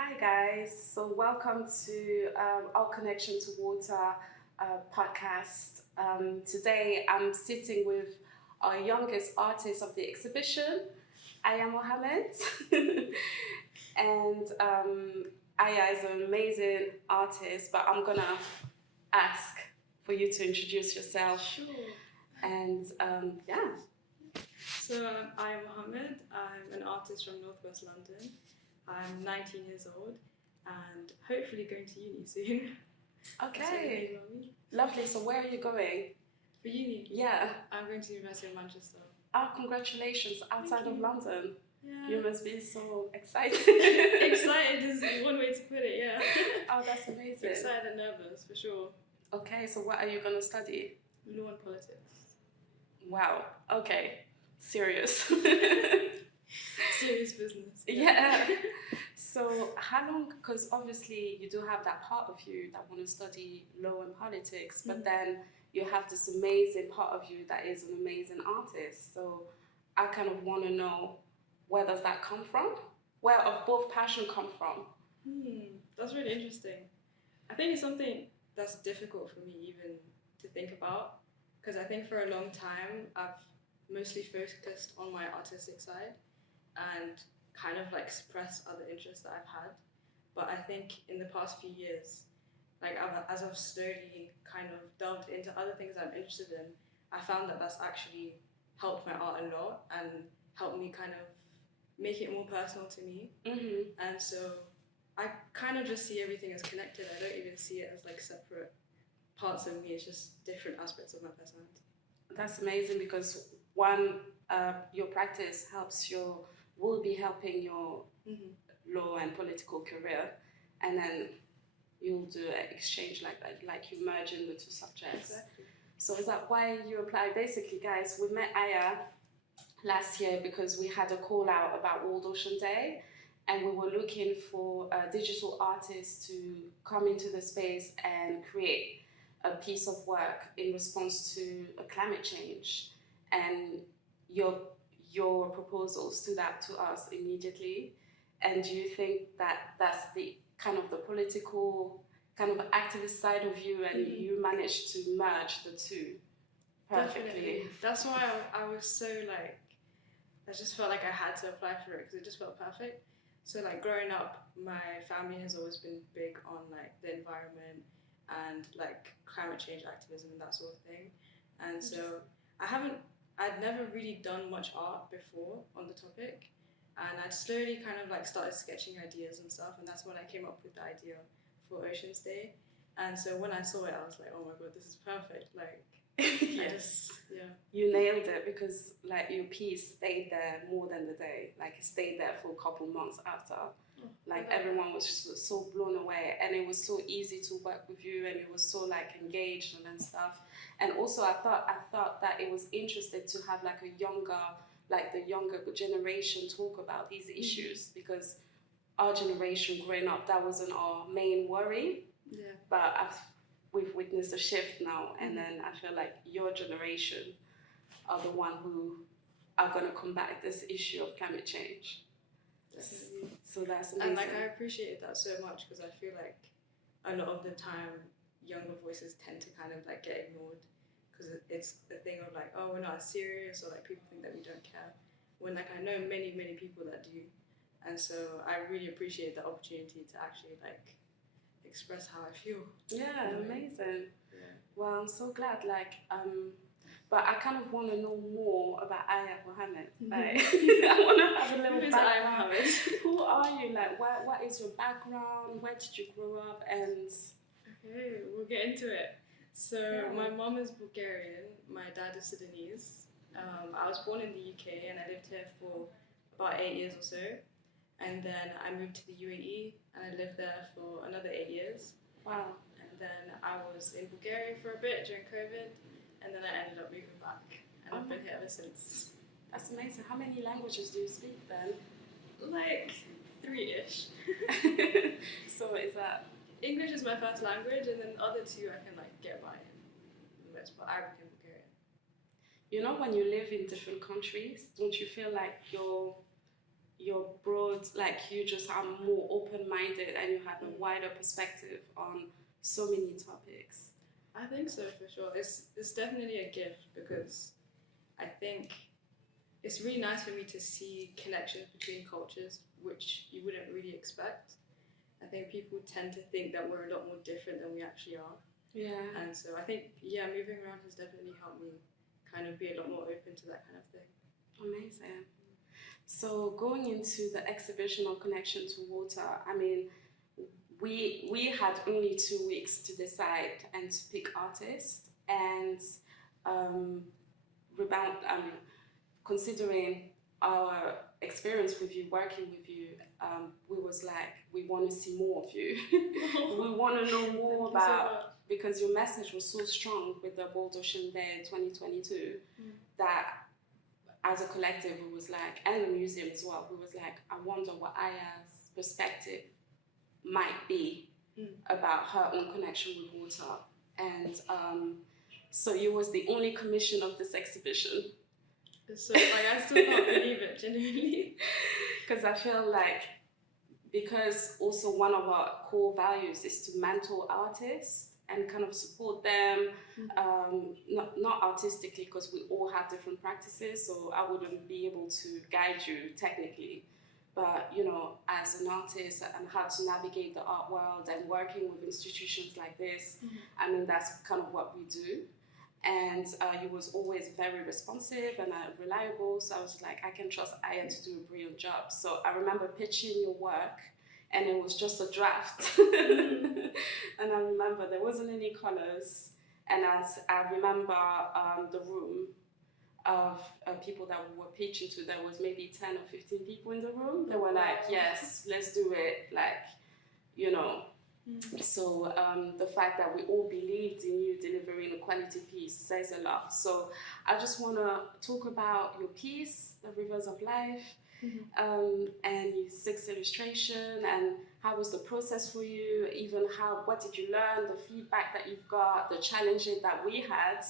Hi guys, so welcome to our Connection to Water podcast. Today I'm sitting with our youngest artist of the exhibition, Aya Mohamed. and Aya is an amazing artist, but I'm gonna ask for you to introduce yourself. Sure. And yeah. So I'm Aya Mohamed. I'm an artist from Northwest London. I'm 19 years old and hopefully going to uni soon. Okay. Lovely. So where are you going? For uni? Yeah. I'm going to the University of Manchester. Oh, congratulations. Outside of London. Yeah. You must be so excited. Excited is one way to put it, yeah. Oh, that's amazing. Excited and nervous, for sure. Okay, so what are you going to study? Law and politics. Wow. Okay. Serious. Serious business. Yeah. So how long, because obviously you do have that part of you that want to study law and politics, but then you have this amazing part of you that is an amazing artist. So I kind of want to know, where does that come from? Where of both passion come from? That's really interesting. I think it's something that's difficult for me even to think about, because I think for a long time I've mostly focused on my artistic side and kind of like suppressed other interests that I've had. But I think in the past few years, as I've slowly kind of delved into other things I'm interested in, I found that that's actually helped my art a lot and helped me kind of make it more personal to me. And so I kind of just see everything as connected. I don't even see it as like separate parts of me. It's just different aspects of my personality. That's amazing, because one, your practice will be helping your law and political career, and then you'll do an exchange like that, like you merge in the two subjects. Exactly. So is that why you apply? Basically, guys, we met Aya last year because we had a call out about World Ocean Day, and we were looking for digital artists to come into the space and create a piece of work in response to a climate change. And your proposal stood out to us immediately. And do you think that that's the kind of the political, kind of activist side of you, and you managed to merge the two perfectly? Definitely. That's why I was so like, I just felt like I had to apply for it because it just felt perfect. So like growing up, my family has always been big on like the environment and like climate change activism and that sort of thing. And so I'd never really done much art before on the topic, and I'd slowly kind of like started sketching ideas and stuff, and that's when I came up with the idea for Oceans Day. And so when I saw it, I was like, oh my god, this is perfect. Like, You nailed it, because like your piece stayed there more than the day. Like it stayed there for a couple months after. Like everyone was so blown away, and it was so easy to work with you, and you were so like engaged and stuff. And also I thought that it was interesting to have like the younger generation talk about these issues, because our generation growing up, that wasn't our main worry. Yeah. But we've witnessed a shift now, and then I feel like your generation are the one who are going to combat this issue of climate change. Definitely. So that's amazing. And like I appreciated that so much, because I feel like a lot of the time younger voices tend to kind of like get ignored, because it's the thing of like, oh, we're not as serious, or like people think that we don't care, when like I know many people that do. And so I really appreciate the opportunity to actually like express how I feel. Yeah, amazing. Yeah. Well, I'm so glad. But I kind of want to know more about Aya Mohamed. Like, I want to have a little Who is background. Aya Mohamed? Who are you? Like, what is your background? Where did you grow up? And okay, we'll get into it. So my mom is Bulgarian. My dad is Sudanese. I was born in the UK and I lived here for about 8 years or so. And then I moved to the UAE and I lived there for another 8 years. Wow. And then I was in Bulgaria for a bit during COVID, and then I ended up moving back, and I've been here ever since. That's amazing. How many languages do you speak then? Like 3-ish. So is that English is my first language, and then the other two I can like get by in the most part, Arabic and Bulgarian. You know, when you live in different countries, don't you feel like you're broad, like you just are more open-minded and you have a wider perspective on so many topics. I think so, for sure. It's definitely a gift, because I think it's really nice for me to see connections between cultures which you wouldn't really expect. I think people tend to think that we're a lot more different than we actually are. Yeah. And so I think, yeah, moving around has definitely helped me kind of be a lot more open to that kind of thing. Amazing. So going into the exhibition on connection to water, I mean, we had only 2 weeks to decide and to pick artists, and considering our experience with you, working with you, we was like, we want to see more of you. We want to know more about, because your message was so strong with the World Ocean Day 2022 that as a collective, we was like, and the museum as well, we was like, I wonder what Aya's perspective might be about her own connection with water. And so you was the only commission of this exhibition. So like, I still can't believe it, genuinely. Because I feel like, because also one of our core values is to mentor artists and kind of support them, not artistically, because we all have different practices, so I wouldn't be able to guide you technically. But, you know, as an artist and how to navigate the art world and working with institutions like this, I mean, that's kind of what we do. And he was always very responsive and reliable, so I was like, I can trust Aya to do a brilliant job. So I remember pitching your work, and it was just a draft. And I remember there wasn't any colors, and as I remember the room of people that we were pitching to, there was maybe 10 or 15 people in the room. They were like, yes, let's do it, like, you know. So the fact that we all believed in you delivering a quality piece says a lot. So I just want to talk about your piece, The Rivers of Life, and your 6th illustration, and how was the process for you, even what did you learn, the feedback that you've got, the challenges that we had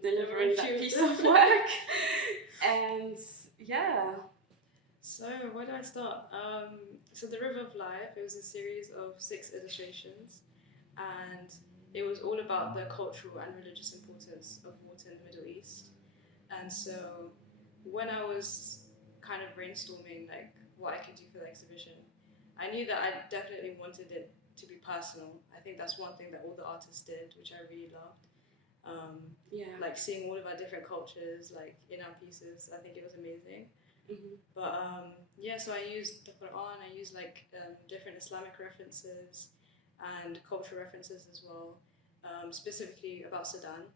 delivering that piece of work. And yeah. So where do I start? So The River of Life, it was a series of 6 illustrations, and it was all about the cultural and religious importance of water in the Middle East. And so when I was kind of brainstorming like what I could do for the exhibition, I knew that I definitely wanted it to be personal. I think that's one thing that all the artists did, which I really loved. Like seeing all of our different cultures like in our pieces, I think it was amazing. But so I used the Quran, I used like different Islamic references and cultural references as well, specifically about Sudan.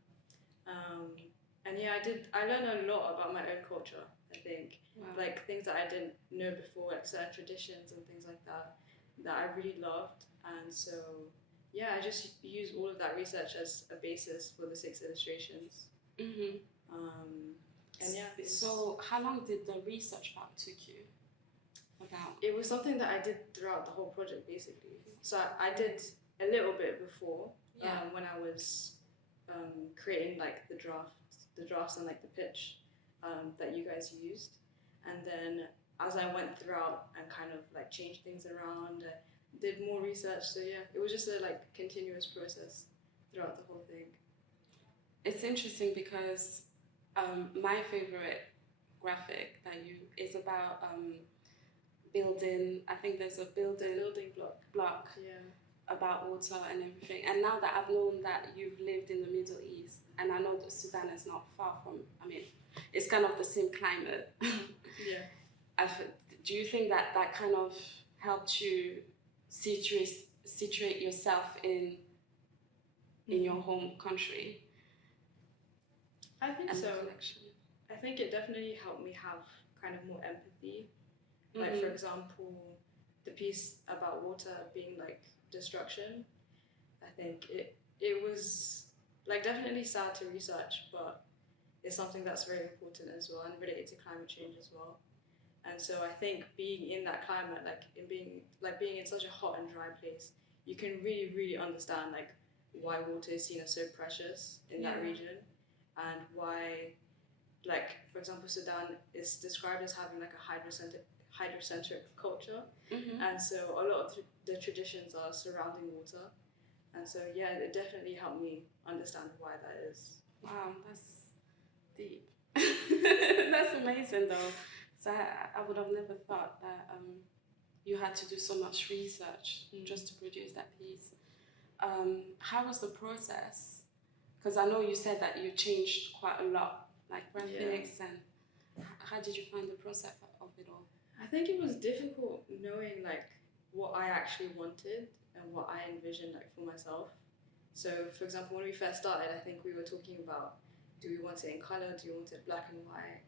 I learned a lot about my own culture, I think. Like things that I didn't know before, like certain traditions and things like that I really loved. And so I just used all of that research as a basis for the 6 illustrations. So how long did the research part took you? It was something that I did throughout the whole project, basically. So I did a little bit before, when I was creating like the drafts and like the pitch that you guys used, and then as I went throughout and kind of like changed things around, did more research. So it was just a like continuous process throughout the whole thing. It's interesting because my favorite graphic that is about building. I think there's a building block about water and everything. And now that I've known that you've lived in the Middle East, and I know that Sudan is not far from, I mean, it's kind of the same climate. Do you think that kind of helped you situate yourself in your home country? I think so. I think it definitely helped me have kind of more empathy. Like, for example, the piece about water being like destruction, I think it was like definitely sad to research, but it's something that's very important as well and related to climate change as well. And so I think being in that climate, being in such a hot and dry place, you can really, really understand like why water is seen as so precious in that region, and why like for example, Sudan is described as having like a hydrocentric culture, and so a lot of the traditions are surrounding water, and so yeah, it definitely helped me understand why that is. Wow, that's deep. That's amazing though. So I would have never thought that you had to do so much research just to produce that piece. How was the process? Because I know you said that you changed quite a lot, like graphics, and how did you find the process of it all? I think it was difficult knowing like what I actually wanted and what I envisioned like for myself. So for example, when we first started, I think we were talking about, do we want it in color, do you want it black and white?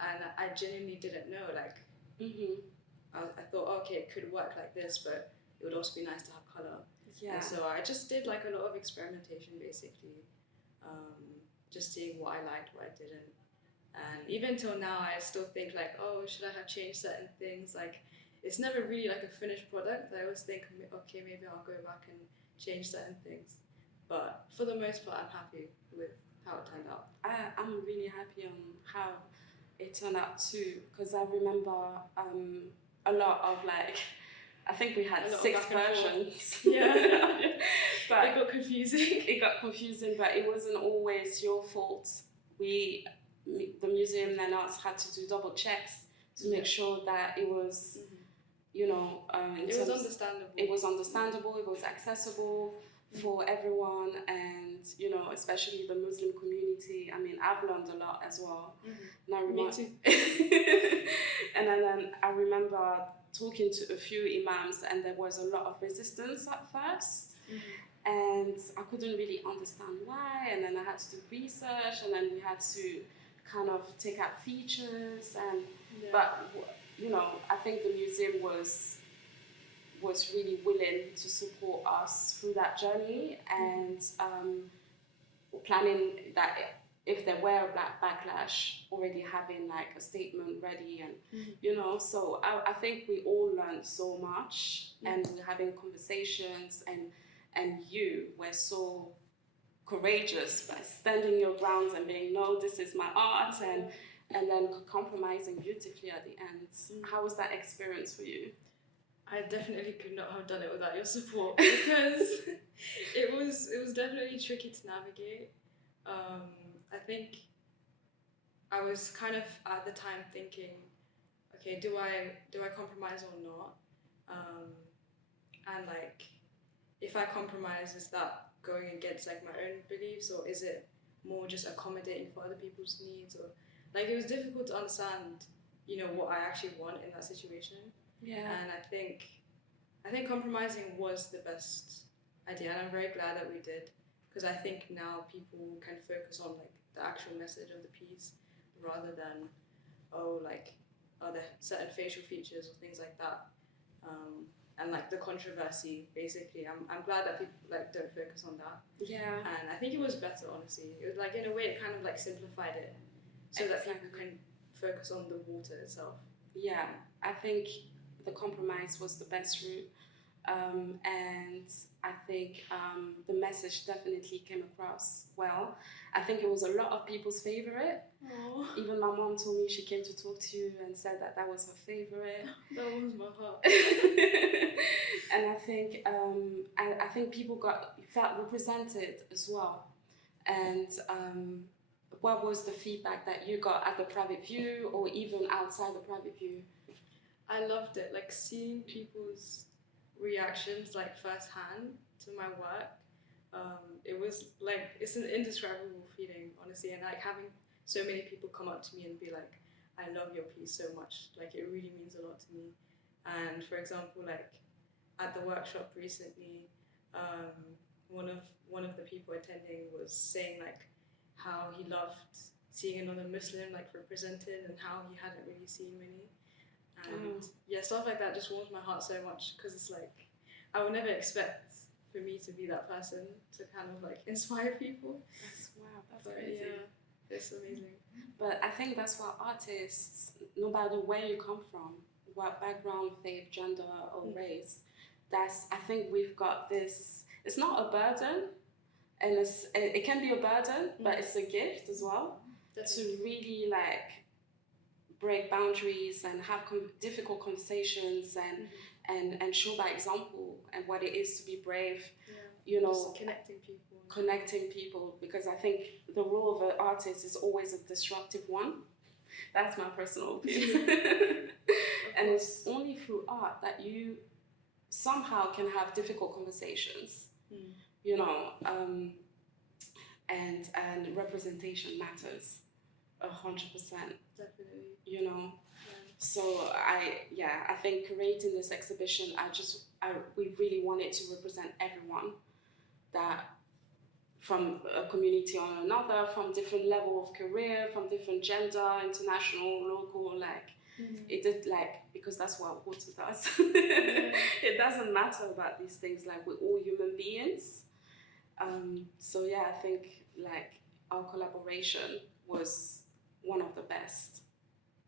And I genuinely didn't know, like I thought, okay, it could work like this, but it would also be nice to have color. Yeah. And so I just did like a lot of experimentation basically, just seeing what I liked, what I didn't. And even till now, I still think like, oh, should I have changed certain things? Like, it's never really like a finished product. I always think, okay, maybe I'll go back and change certain things. But for the most part, I'm happy with how it turned out. I'm really happy on how it turned out too, because I remember a lot of like, I think we had 6 versions. Yeah, but it got confusing. It got confusing, but it wasn't always your fault. The museum and us had to do double checks to make sure that it was, you know, it was understandable. It was understandable. It was accessible for everyone, and you know, especially the Muslim community. I mean, I've learned a lot as well. And I remember, Me too. and then I remember talking to a few imams, and there was a lot of resistance at first. And I couldn't really understand why, and then I had to do research, and then we had to kind of take out features, and but you know, I think the museum was really willing to support us through that journey, and planning that if there were a black backlash, already having like a statement ready, and you know, so I think we all learned so much, and we're having conversations, and you were so courageous by standing your grounds and being, no, this is my art, and then compromising beautifully at the end. How was that experience for you? I definitely could not have done it without your support, because it was definitely tricky to navigate. I think I was kind of at the time thinking, okay, do I compromise or not? And like, if I compromise, is that going against like my own beliefs, or is it more just accommodating for other people's needs? Or like, it was difficult to understand, you know, what I actually want in that situation. Yeah. And I think compromising was the best idea, and I'm very glad that we did, because I think now people can focus on like the actual message of the piece rather than, oh, like, are there certain facial features or things like that, and like the controversy. Basically, I'm glad that people like don't focus on that. Yeah. And I think it was better, honestly. It was like, in a way, it kind of like simplified it so that people can focus on the water itself. Yeah, I think the compromise was the best route, and I think the message definitely came across well. I think it was a lot of people's favorite. Aww. Even my mom told me she came to talk to you and said that was her favorite. That warms my heart. And I think people felt represented as well. And what was the feedback that you got at the private view, or even outside the private view? I loved it, like seeing people's reactions like firsthand to my work. It was like, it's an indescribable feeling, honestly, and like having so many people come up to me and be like, I love your piece so much, like it really means a lot to me. And for example, like at the workshop recently, one of the people attending was saying like how he loved seeing another Muslim like represented, and how he hadn't really seen many. And yeah, stuff like that just warms my heart so much, because it's like, I would never expect for me to be that person to kind of like inspire people. That's crazy. Yeah, it's amazing. But I think that's why artists, no matter where you come from, what background, faith, gender, or race, I think we've got this, it's not a burden, and it can be a burden, but it's a gift as well. Definitely. to really like break boundaries and have difficult conversations and show by example and what it is to be brave. Yeah. You know, Just connecting people, because I think the role of an artist is always a disruptive one. That's my personal opinion. And it's only through art that you somehow can have difficult conversations. You know, and representation matters 100%. Definitely. You know, so I think creating this exhibition, we really wanted to represent everyone, that from a community on another, from different level of career, from different gender, international, local, like it did, like, because that's what water does. It doesn't matter about these things, like we're all human beings. So yeah, I think like our collaboration was one of the best.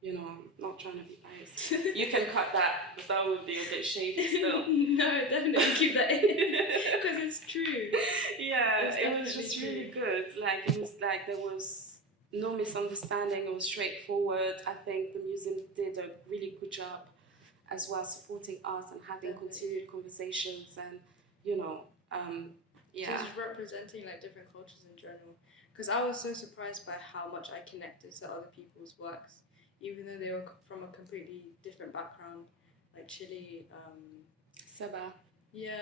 You know, I'm not trying to be biased. You can cut that, because that would be a bit shady still. No, definitely keep that in, because it's true. Yeah, it was just true. Really good. Like, it was like there was no misunderstanding. It was straightforward. I think the museum did a really good job as well, supporting us and having continued conversations, and you know, just representing like different cultures in general. Because I was so surprised by how much I connected to other people's works, even though they were from a completely different background, like Chile, Seba. Yeah,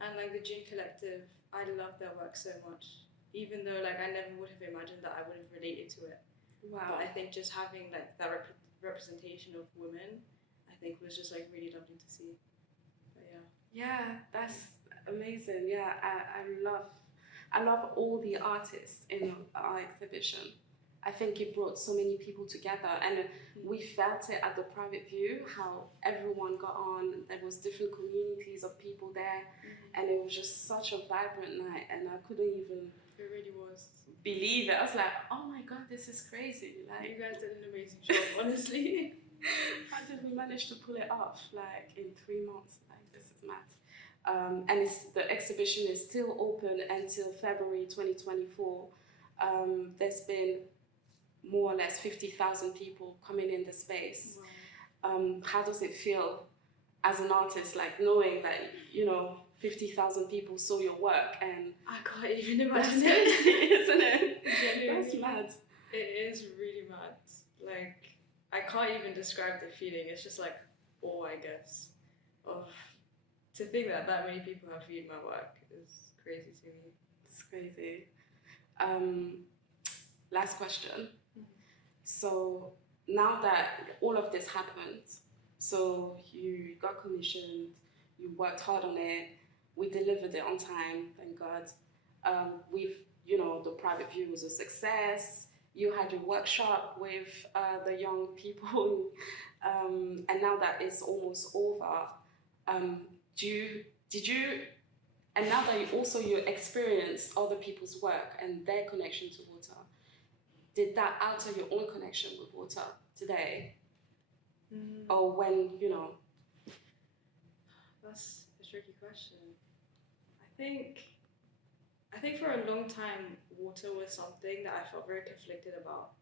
and like the June Collective, I love their work so much. Even though like I never would have imagined that I would have related to it. Wow. But I think just having like that representation of women, I think was just like really lovely to see. But yeah. Yeah, that's amazing. Yeah, I love all the artists in our exhibition. I think it brought so many people together, and we felt it at the private view, how everyone got on. There was different communities of people there, and it was just such a vibrant night, and I couldn't even It really was. Believe it. I was like, oh my god, this is crazy. Like, you guys did an amazing job, honestly. How did we manage to pull it off like in 3 months? Like, this is mad. And the exhibition is still open until February 2024. There's been more or less 50,000 people coming in the space. Wow. How does it feel as an artist, like knowing that, you know, 50,000 people saw your work? And I can't even imagine it, isn't it? That's mad. It is really mad. Like, I can't even describe the feeling. It's just like awe, I guess, of to think that that many people have viewed my work is crazy to me. It's crazy. Last question. So now that all of this happened, so you got commissioned, you worked hard on it, we delivered it on time, thank God. The private view was a success. You had your workshop with the young people, and now that it's almost over, and now that you experienced other people's work and their connection to water, did that alter your own connection with water today? Or when, That's a tricky question. I think for a long time, water was something that I felt very conflicted about.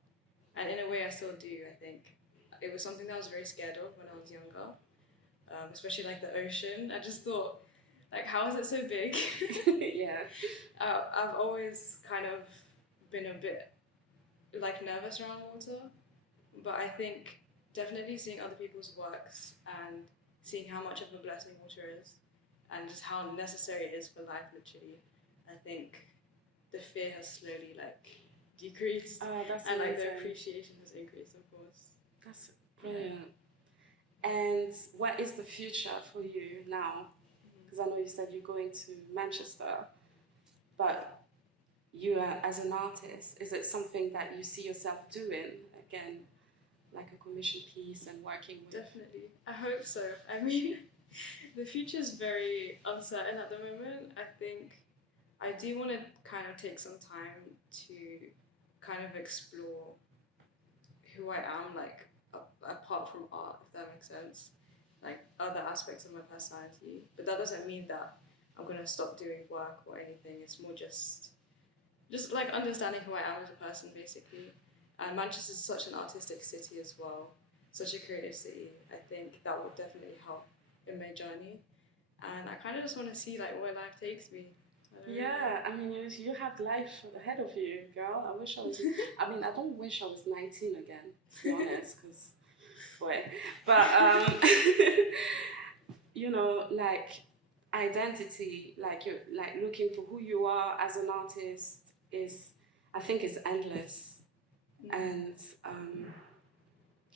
And in a way, I still do, I think. It was something that I was very scared of when I was younger, especially like the ocean. I just thought, like, how is it so big? Yeah. I've always kind of been a bit like nervous around water, but I think definitely seeing other people's works and seeing how much of a blessing water is and just how necessary it is for life, literally, I think the fear has slowly like decreased, and like the appreciation has increased, of course. That's brilliant. And what is the future for you now? Because I know you said you're going to Manchester, but you as an artist, is it something that you see yourself doing again, like a commission piece and working with? Definitely, I hope so. I mean, the future is very uncertain at the moment. I think I do want to kind of take some time to kind of explore who I am, like apart from art, if that makes sense, like other aspects of my personality. But that doesn't mean that I'm gonna stop doing work or anything. It's more just like understanding who I am as a person, basically. And Manchester is such an artistic city as well, such a creative city. I think that would definitely help in my journey. And I kind of just want to see like where life takes me. Yeah, I mean, you have life ahead of you, girl. I wish I was. I mean, I don't wish I was 19 again, to be honest, because, boy. But, you know, like, identity, like, you're like looking for who you are as an artist is, I think, is endless. And,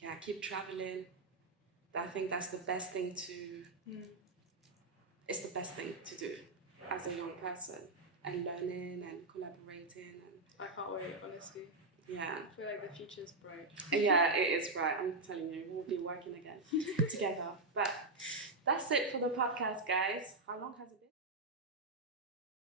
yeah, keep traveling. I think that's the best thing to. It's the best thing to do as a young person, and learning and collaborating. And I can't wait, honestly. yeah, I feel like the future's bright. yeah, it is bright. I'm telling you, we'll be working again together. But that's it for the podcast, guys. How long has it been?